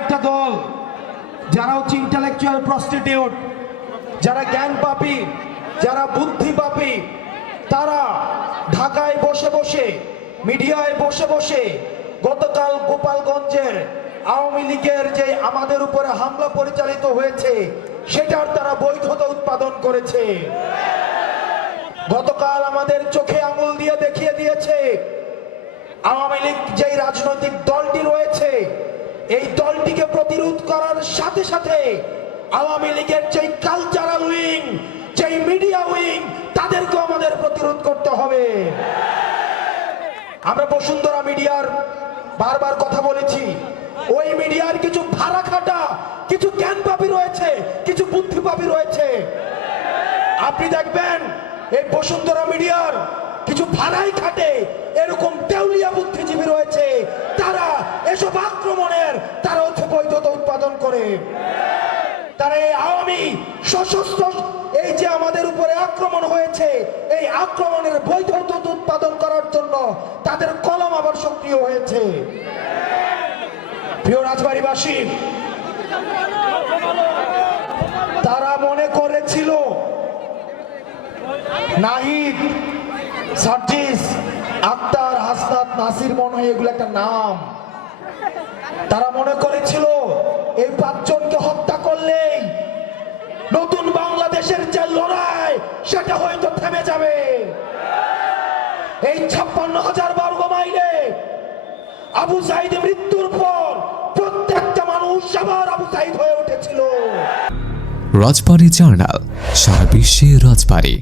আরেকটা দল, যারা হচ্ছে ইন্টালেকচুয়াল প্রস্টিটিউট যারা জ্ঞান পাপি, যারা বুদ্ধি পাপি, তারা ঢাকায় বসে বসে, মিডিয়ায় বসে বসে গতকাল গোপালগঞ্জের আওয়ামী লীগের যে আমাদের উপরে হামলা পরিচালিত হয়েছে, সেটার তারা বৈধতা উৎপাদন করেছে। গতকাল আমাদের চোখে আঙুল দিয়ে দেখিয়ে দিয়েছে, আওয়ামী লীগ যেই রাজনৈতিক দলটি রয়েছে এই দলটিকে প্রতিরোধ করার সাথে সাথে আওয়ামী লীগের যেই কালচারাল উইং যেই মিডিয়া উইং তাদেরকে আমাদের প্রতিরোধ করতে হবে। আমরা বসুন্ধরা মিডিয়ার বারবার কথা বলেছি। ওই মিডিয়ার কিছু ভাড়া খাটা কিছু জ্ঞান পাপি রয়েছে, কিছু বুদ্ধি পাপি রয়েছে। আপনি দেখবেন, এই বসুন্ধরা মিডিয়ার কিছু ভাড়াই খাটে এরকম দেউলিয়া বুদ্ধিজীবী রয়েছে তারা এসব আক্রমণের তারা হচ্ছে বৈধতা উৎপাদন করে তারা আওয়ামী সশস্ত্র এই যে আমাদের উপরে আক্রমণ হয়েছে, এই আক্রমণের বৈধতা উৎপাদন করার জন্য তাদের কলম আবার সক্রিয় হয়েছে। প্রিয় রাজবাড়িবাসী, তারা মনে করেছিল, নাহিদ, সার্জিস, আক্তার, হাসনাত, নাসির মনে হয় এগুলো একটা নাম। তারা মনে করেছিল, এই পাঁচজনকে বাংলাদেশের যে লড়াই, সেটা হয়তো থেমে যাবে। এই ছাপ্পান্ন হাজার বর্গ মাইলে আবু সাইদ মৃত্যুর পর প্রত্যেকটা মানুষ আবার আবু সাইদ হয়ে উঠেছিল। রাজবাড়ি জার্নাল, সারা বিশ্বে রাজবাড়ী।